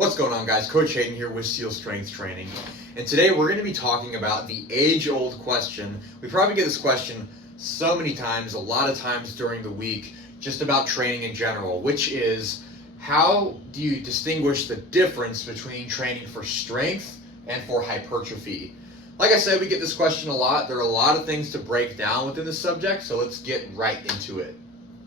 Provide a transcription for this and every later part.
What's going on, guys? Coach Hayden here with Steel Strength Training, and today we're going to be talking about the age-old question. We probably get this question so many times, a lot of times during the week, just about training in general, which is, how do you distinguish the difference between training for strength and for hypertrophy? Like I said, we get this question a lot. There are a lot of things to break down within the subject, so let's get right into it.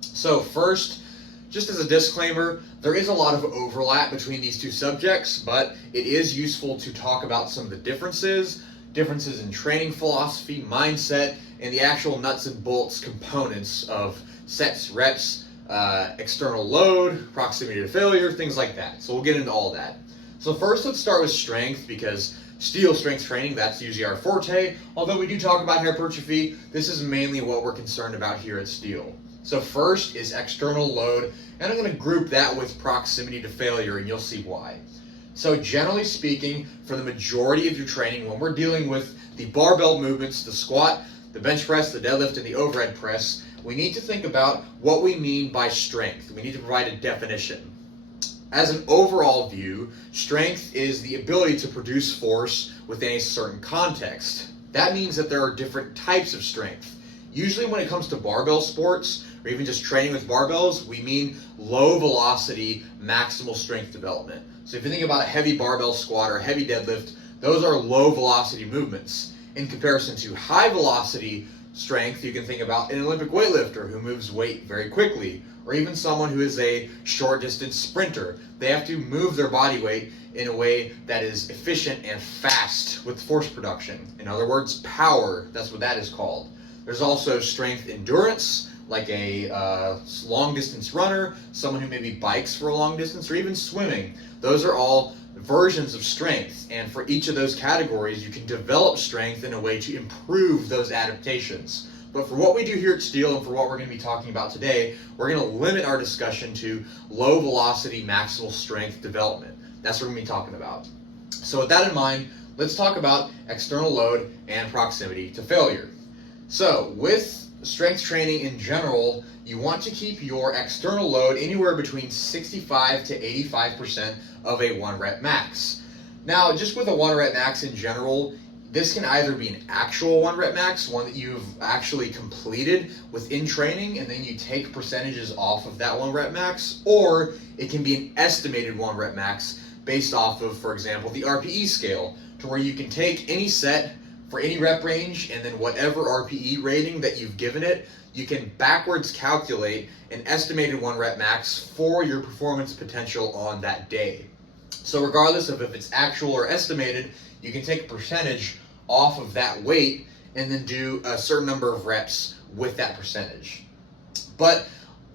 So first, just as a disclaimer, there is a lot of overlap between these two subjects, but it is useful to talk about some of the differences in training philosophy, mindset, and the actual nuts and bolts components of sets, reps, external load, proximity to failure, things like that. So we'll get into all that. So first, let's start with strength, because steel strength training, that's usually our forte. Although we do talk about hypertrophy, this is mainly what we're concerned about here at Steel. So first is external load, and I'm going to group that with proximity to failure, and you'll see why. So generally speaking, for the majority of your training, when we're dealing with the barbell movements, the squat, the bench press, the deadlift, and the overhead press, we need to think about what we mean by strength. We need to provide a definition. As an overall view, strength is the ability to produce force within a certain context. That means that there are different types of strength. Usually when it comes to barbell sports, or even just training with barbells, we mean low velocity, maximal strength development. So if you think about a heavy barbell squat or a heavy deadlift, those are low velocity movements. In comparison to high velocity strength, you can think about an Olympic weightlifter who moves weight very quickly, or even someone who is a short distance sprinter. They have to move their body weight in a way that is efficient and fast with force production. In other words, power, that's what that is called. There's also strength endurance, like a long distance runner, someone who maybe bikes for a long distance, or even swimming. Those are all versions of strength, and for each of those categories you can develop strength in a way to improve those adaptations. But for what we do here at Steel, and for what we're going to be talking about today, we're going to limit our discussion to low velocity maximal strength development. That's what we're going to be talking about. So with that in mind, let's talk about external load and proximity to failure. So with strength training in general, you want to keep your external load anywhere between 65 to 85% of a 1 rep max. Now, just with a 1 rep max in general, this can either be an actual 1 rep max, one that you've actually completed within training, and then you take percentages off of that 1 rep max, or it can be an estimated 1 rep max based off of, for example, the RPE scale, to where you can take any set for any rep range, and then whatever RPE rating that you've given it, you can backwards calculate an estimated 1 rep max for your performance potential on that day. So regardless of if it's actual or estimated, you can take a percentage off of that weight and then do a certain number of reps with that percentage. But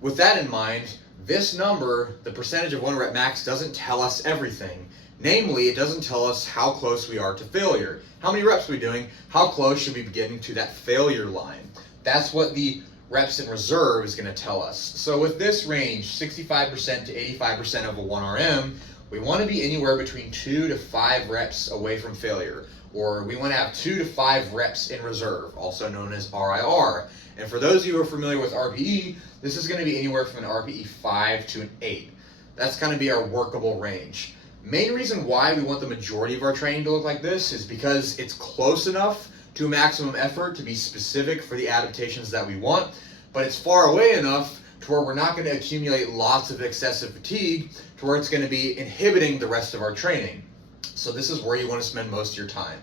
with that in mind, this number, the percentage of 1 rep max, doesn't tell us everything. Namely, it doesn't tell us how close we are to failure. How many reps are we doing? How close should we be getting to that failure line? That's what the reps in reserve is going to tell us. So with this range, 65% to 85% of a 1RM, we want to be anywhere between 2 to 5 reps away from failure. Or we want to have 2 to 5 reps in reserve, also known as RIR. And for those of you who are familiar with RPE, this is going to be anywhere from an RPE 5 to an 8. That's going to be our workable range. Main reason why we want the majority of our training to look like this is because it's close enough to a maximum effort to be specific for the adaptations that we want, but it's far away enough to where we're not going to accumulate lots of excessive fatigue to where it's going to be inhibiting the rest of our training. So this is where you want to spend most of your time.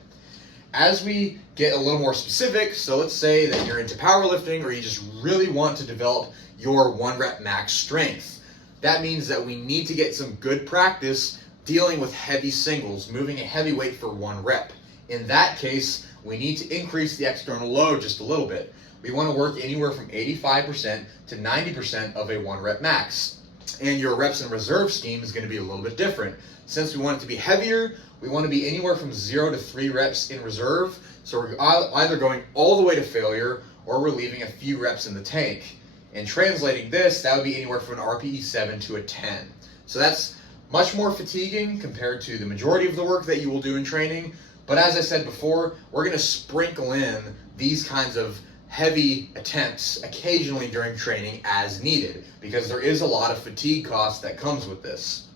As we get a little more specific, so let's say that you're into powerlifting, or you just really want to develop your 1 rep max strength. That means that we need to get some good practice dealing with heavy singles, moving a heavy weight for 1 rep. In that case, we need to increase the external load just a little bit. We want to work anywhere from 85% to 90% of a 1 rep max. And your reps in reserve scheme is going to be a little bit different. Since we want it to be heavier, we want to be anywhere from 0 to 3 reps in reserve. So we're either going all the way to failure, or we're leaving a few reps in the tank. And translating this, that would be anywhere from an RPE 7 to a 10. So that's much more fatiguing compared to the majority of the work that you will do in training. But as I said before, we're going to sprinkle in these kinds of heavy attempts occasionally during training as needed, because there is a lot of fatigue cost that comes with this.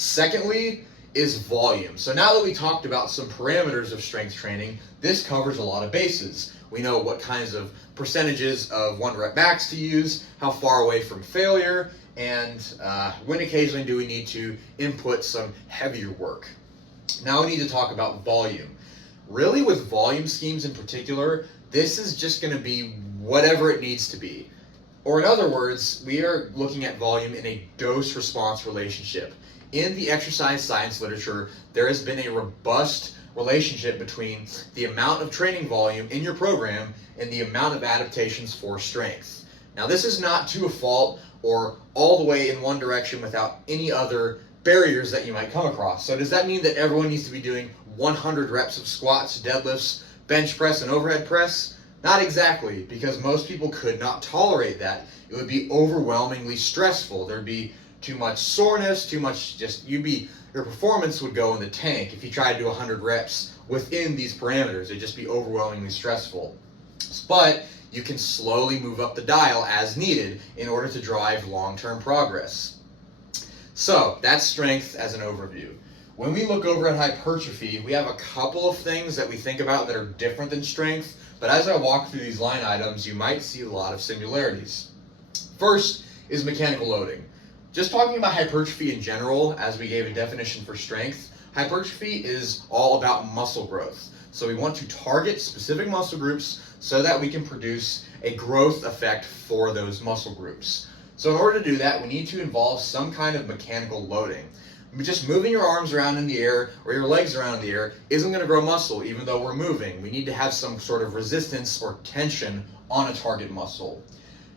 Secondly is volume. So now that we talked about some parameters of strength training, this covers a lot of bases. We know what kinds of percentages of 1 rep max to use, how far away from failure, and when occasionally do we need to input some heavier work. Now we need to talk about volume. Really, with volume schemes in particular, this is just going to be whatever it needs to be. Or in other words, we are looking at volume in a dose-response relationship. In the exercise science literature, there has been a robust relationship between the amount of training volume in your program and the amount of adaptations for strength. Now, this is not to a fault or all the way in one direction without any other barriers that you might come across. So does that mean that everyone needs to be doing 100 reps of squats, deadlifts, bench press, and overhead press? Not exactly, because most people could not tolerate that. It would be overwhelmingly stressful. There'd be too much soreness, too much your performance would go in the tank if you tried to do 100 reps within these parameters. It'd just be overwhelmingly stressful. But you can slowly move up the dial as needed in order to drive long-term progress. So that's strength as an overview. When we look over at hypertrophy, we have a couple of things that we think about that are different than strength, but as I walk through these line items, you might see a lot of similarities. First is mechanical loading. Just talking about hypertrophy in general, as we gave a definition for strength, hypertrophy is all about muscle growth. So we want to target specific muscle groups so that we can produce a growth effect for those muscle groups. So in order to do that, we need to involve some kind of mechanical loading. Just moving your arms around in the air or your legs around in the air isn't going to grow muscle even though we're moving. We need to have some sort of resistance or tension on a target muscle.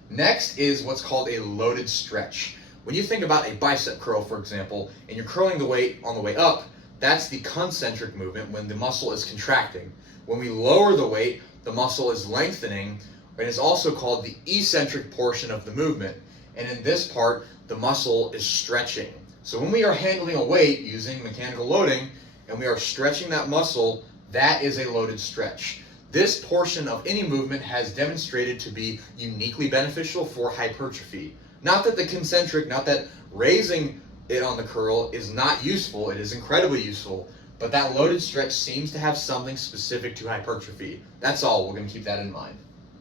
Next is what's called a loaded stretch. When you think about a bicep curl, for example, and you're curling the weight on the way up, that's the concentric movement when the muscle is contracting. When we lower the weight, the muscle is lengthening, and it's also called the eccentric portion of the movement. And in this part, the muscle is stretching. So when we are handling a weight using mechanical loading and we are stretching that muscle, that is a loaded stretch. This portion of any movement has demonstrated to be uniquely beneficial for hypertrophy. Not that raising it on the curl is not useful, it is incredibly useful, but that loaded stretch seems to have something specific to hypertrophy. That's all, we're going to keep that in mind.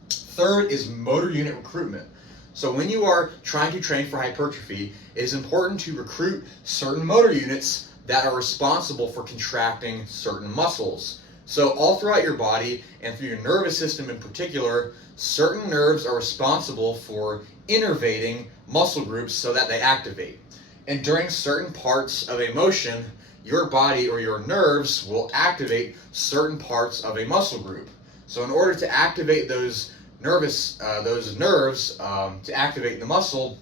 Third is motor unit recruitment. So when you are trying to train for hypertrophy, it is important to recruit certain motor units that are responsible for contracting certain muscles. So all throughout your body and through your nervous system in particular, certain nerves are responsible for innervating muscle groups so that they activate. And during certain parts of a motion, your body or your nerves will activate certain parts of a muscle group. So in order to activate those nerves to activate the muscle,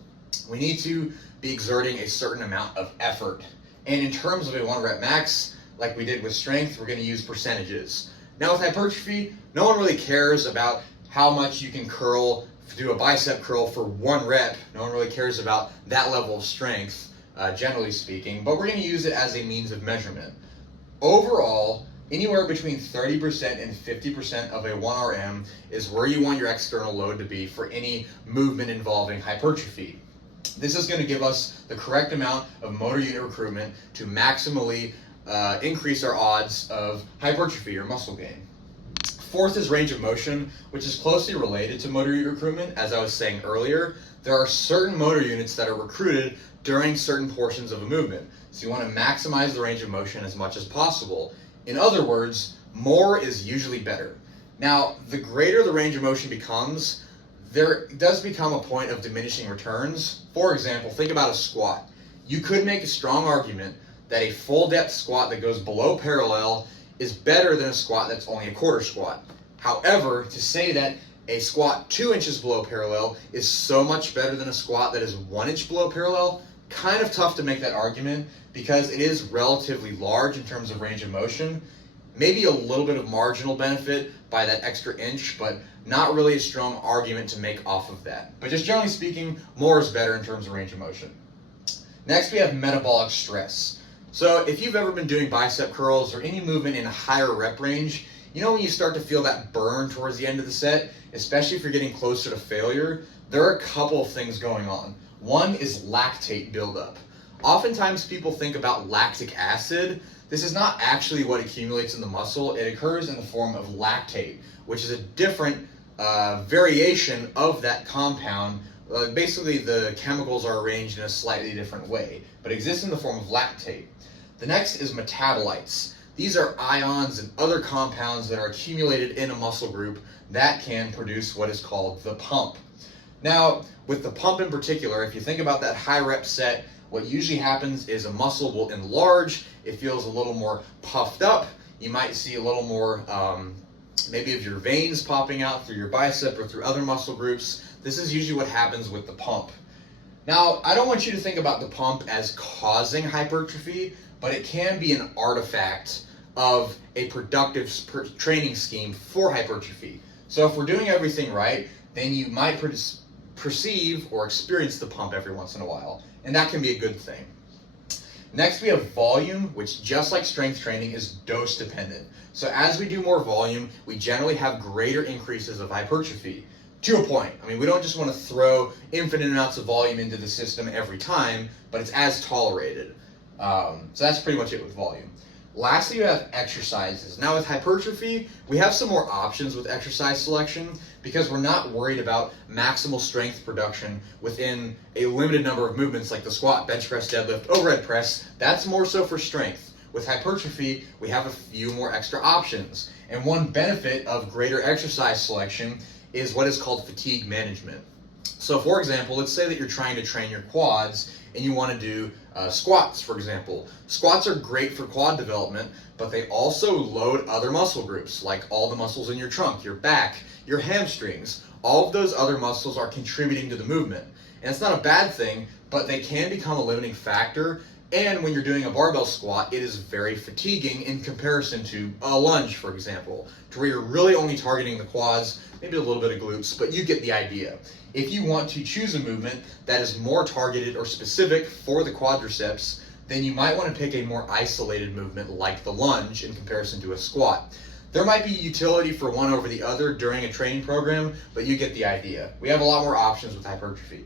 we need to be exerting a certain amount of effort. And in terms of a 1 rep max, like we did with strength, we're going to use percentages. Now with hypertrophy, no one really cares about how much you can do a bicep curl for 1 rep. No one really cares about that level of strength, generally speaking, but we're going to use it as a means of measurement. Overall, anywhere between 30% and 50% of a 1RM is where you want your external load to be for any movement involving hypertrophy. This is going to give us the correct amount of motor unit recruitment to maximally increase our odds of hypertrophy or muscle gain. Fourth is range of motion, which is closely related to motor unit recruitment. As I was saying earlier, there are certain motor units that are recruited during certain portions of a movement. So you want to maximize the range of motion as much as possible. In other words, more is usually better. Now, the greater the range of motion becomes, there does become a point of diminishing returns. For example, think about a squat. You could make a strong argument that a full depth squat that goes below parallel is better than a squat that's only a quarter squat. However, to say that a squat 2 inches below parallel is so much better than a squat that is 1 inch below parallel, kind of tough to make that argument because it is relatively large in terms of range of motion. Maybe a little bit of marginal benefit by that extra inch, but not really a strong argument to make off of that. But just generally speaking, more is better in terms of range of motion. Next, we have metabolic stress. So if you've ever been doing bicep curls or any movement in a higher rep range, you know when you start to feel that burn towards the end of the set, especially if you're getting closer to failure, there are a couple of things going on. One is lactate buildup. Oftentimes people think about lactic acid. This is not actually what accumulates in the muscle. It occurs in the form of lactate, which is a different variation of that compound. Basically, the chemicals are arranged in a slightly different way, but exist in the form of lactate. The next is metabolites. These are ions and other compounds that are accumulated in a muscle group that can produce what is called the pump. Now, with the pump in particular, if you think about that high rep set, what usually happens is a muscle will enlarge, it feels a little more puffed up, you might see a little more maybe of your veins popping out through your bicep or through other muscle groups. This is usually what happens with the pump. Now, I don't want you to think about the pump as causing hypertrophy, but it can be an artifact of a productive training scheme for hypertrophy. So if we're doing everything right, then you might perceive or experience the pump every once in a while, and that can be a good thing. Next, we have volume, which just like strength training is dose dependent. So as we do more volume, we generally have greater increases of hypertrophy. To a point. I mean, we don't just want to throw infinite amounts of volume into the system every time, but it's as tolerated. So that's pretty much it with volume. Lastly, you have exercises. Now with hypertrophy, we have some more options with exercise selection because we're not worried about maximal strength production within a limited number of movements like the squat, bench press, deadlift, overhead press. That's more so for strength. With hypertrophy, we have a few more extra options. And one benefit of greater exercise selection is what is called fatigue management. So for example, let's say that you're trying to train your quads and you want to do squats, for example. Squats are great for quad development, but they also load other muscle groups, like all the muscles in your trunk, your back, your hamstrings. All of those other muscles are contributing to the movement. And it's not a bad thing, but they can become a limiting factor. And when you're doing a barbell squat, it is very fatiguing in comparison to a lunge, for example, to where you're really only targeting the quads, maybe a little bit of glutes, but you get the idea. If you want to choose a movement that is more targeted or specific for the quadriceps, then you might want to pick a more isolated movement like the lunge in comparison to a squat. There might be utility for one over the other during a training program, but you get the idea. We have a lot more options with hypertrophy.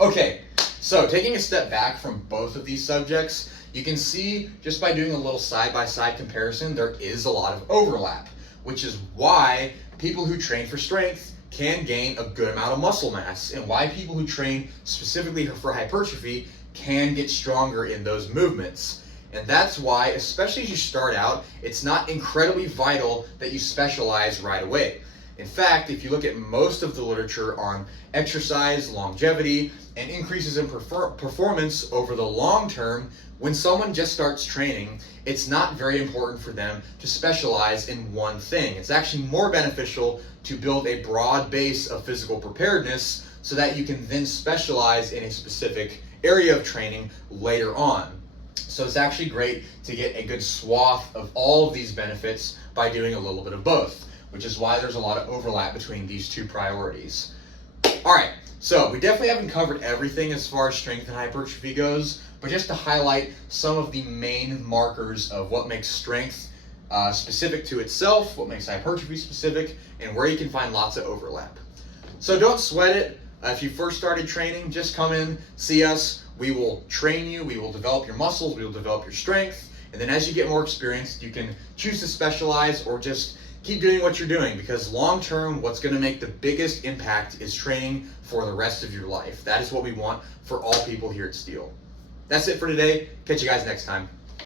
Okay, so taking a step back from both of these subjects, you can see just by doing a little side-by-side comparison, there is a lot of overlap, which is why people who train for strength can gain a good amount of muscle mass, and why people who train specifically for hypertrophy can get stronger in those movements. And that's why, especially as you start out, it's not incredibly vital that you specialize right away. In fact, if you look at most of the literature on exercise, longevity, and increases in performance over the long term, when someone just starts training, it's not very important for them to specialize in one thing. It's actually more beneficial to build a broad base of physical preparedness so that you can then specialize in a specific area of training later on. So it's actually great to get a good swath of all of these benefits by doing a little bit of both, which is why there's a lot of overlap between these two priorities. All right, so we definitely haven't covered everything as far as strength and hypertrophy goes, but just to highlight some of the main markers of what makes strength specific to itself, what makes hypertrophy specific, and where you can find lots of overlap. So don't sweat it. If you first started training, just come in, see us. We will train you, we will develop your muscles, we will develop your strength, and then as you get more experience, you can choose to specialize or just keep doing what you're doing, because long term, what's going to make the biggest impact is training for the rest of your life. That is what we want for all people here at Steel. That's it for today. Catch you guys next time.